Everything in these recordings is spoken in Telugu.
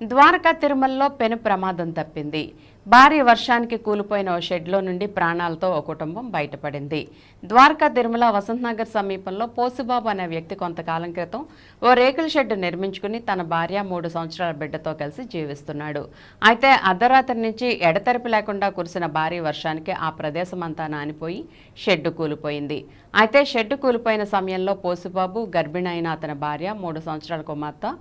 ద్వారకా తిరుమలలో పెను ప్రమాదం తప్పింది. భారీ వర్షానికి కూలిపోయిన ఓ షెడ్లో నుండి ప్రాణాలతో ఓ కుటుంబం బయటపడింది. ద్వారకా తిరుమల వసంతనగర్ సమీపంలో పోసిబాబు అనే వ్యక్తి కొంతకాలం క్రితం ఓ రేకుల షెడ్ నిర్మించుకుని తన భార్య మూడు సంవత్సరాల బిడ్డతో కలిసి జీవిస్తున్నాడు. అయితే అర్ధరాత్రి నుంచి ఎడతెరపి లేకుండా కురిసిన భారీ వర్షానికి ఆ ప్రదేశం అంతా నానిపోయి షెడ్డు కూలిపోయింది. అయితే షెడ్డు కూలిపోయిన సమయంలో పోసిబాబు గర్భిణి అయిన అతని భార్య మూడు సంవత్సరాల కుమార్తె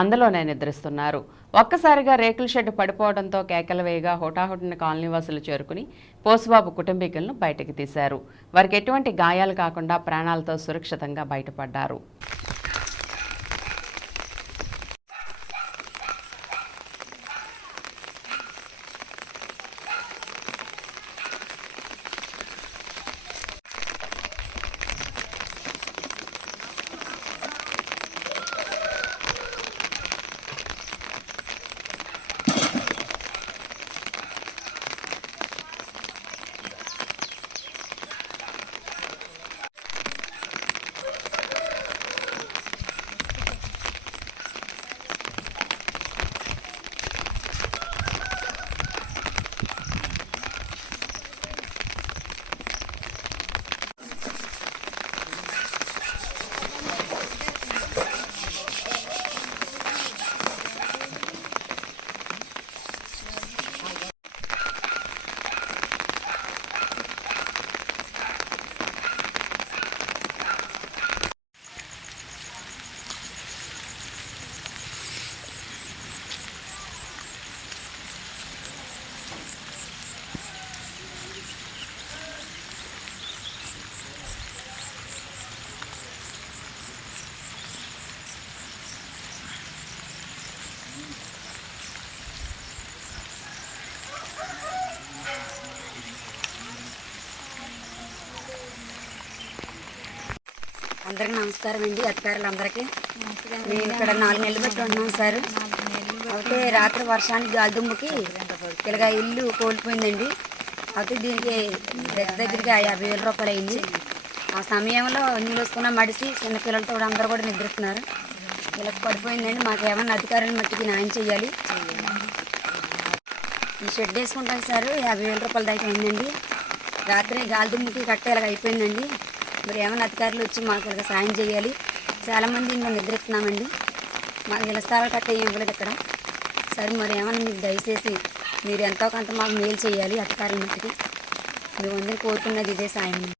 అందులోనే నిద్రిస్తున్నారు. ఒక్కసారిగా రేకుల షెడ్ పడిపోవడంతో కేకలు వేయగా హుటాహుటిన కాలనీవాసులు చేరుకుని పోసుబాబు కుటుంబీకులను బయటకు తీశారు. వారికి ఎటువంటి గాయాలు కాకుండా ప్రాణాలతో సురక్షితంగా బయటపడ్డారు. అందరికి నమస్కారం అండి అధికారులందరికీ. మేము ఇక్కడ నాలుగు నెలలు బట్టి ఉంటున్నాం సార్. అయితే రాత్రి వర్షానికి గాలిదుమ్ముకి ఇలాగ ఇల్లు కోల్పోయిందండి. అయితే దీనికి దగ్గర దగ్గరగా యాభై వేల రూపాయలు అయింది. ఆ సమయంలో నీళ్ళు వస్తున్న మడిసి చిన్నపిల్లలతో కూడా అందరూ కూడా నిద్రిస్తున్నారు. ఇలా పడిపోయిందండి. మాకు ఏమన్నా అధికారులు మట్టికి న్యాయం చేయాలి ఈ షెడ్ వేసుకుంటాం సార్. యాభై వేల రూపాయల దాకా అయిందండి. రాత్రి గాలిదుమ్ముకి కట్ట ఇలాగ అయిపోయిందండి. మరి ఏమైనా అధికారులు వచ్చి మాకు ఇలా సాయం చేయాలి చాలామంది మేము నిద్రిస్తున్నామండి మాకు ఇళ్ళ స్థలాలు కట్ట ఇవ్వలేదు ఇక్కడ. సరే మరి ఏమైనా మీకు దయచేసి మీరు ఎంతో కొంత మాకు మేలు చేయాలి అధికారుల మట్టికి. మేము అందరూ కోరుకున్నది ఇదే సాయం